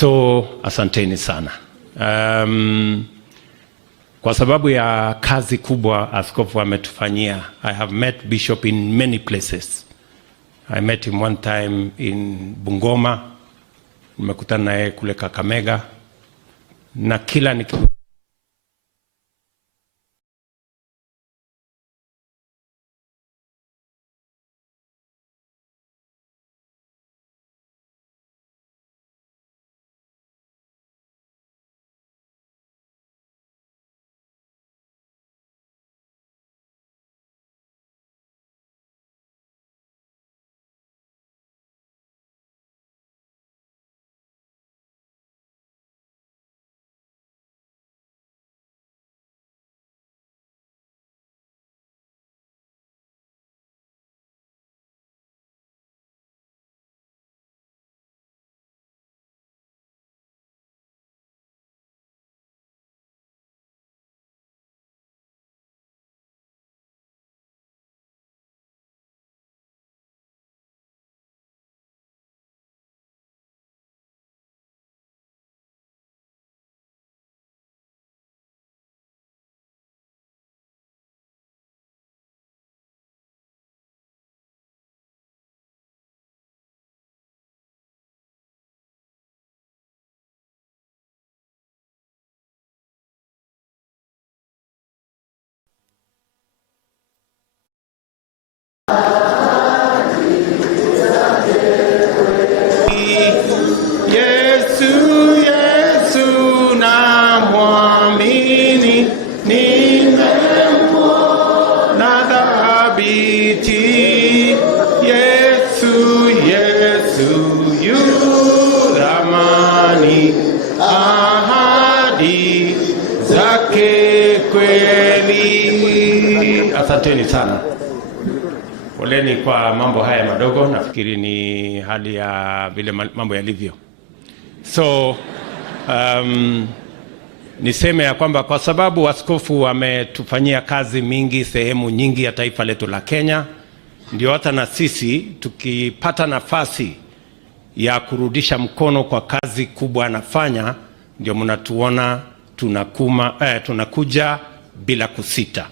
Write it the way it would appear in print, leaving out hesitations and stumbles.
So asanteni sana. Kwa sababu ya kazi kubwa askofu ametufanyia, I have met Bishop in many places. I met him one time in Bungoma, nimekutana naye kule Kakamega, na kila Yesu na mwamini nimemwona thabiti. Yesu yu thamani, ahadi zake kweli. Asanteni sana. Poleni kwa mambo haya madogo, nafikiri ni hali ya vile mambo yalivyo. So niseme ya kwamba kwa sababu askofu ametufanyia kazi mingi sehemu nyingi ya taifa letu la Kenya, ndio hata na sisi tukipata nafasi ya kurudisha mkono kwa kazi kubwa anafanya, ndio mnatuona tunakuja bila kusita.